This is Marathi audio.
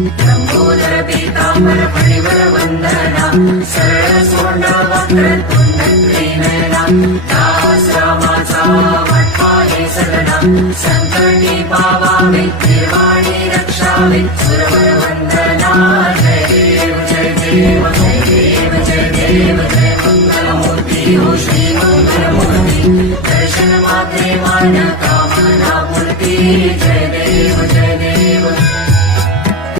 लंबोदर पीतांबर फणिवर वंदना सरळ सोंड वक्रतुंड त्रिनयना दास रामाचा वाटपाये सगळा संकटी पावावे निर्वाणी रक्षावे सुरवर वंदना जय देव जय देव जय देव जय देव जय मंगलमूर्ती हो श्री मंगलमूर्ती दर्शन मात्रे मान कामना मूर्ती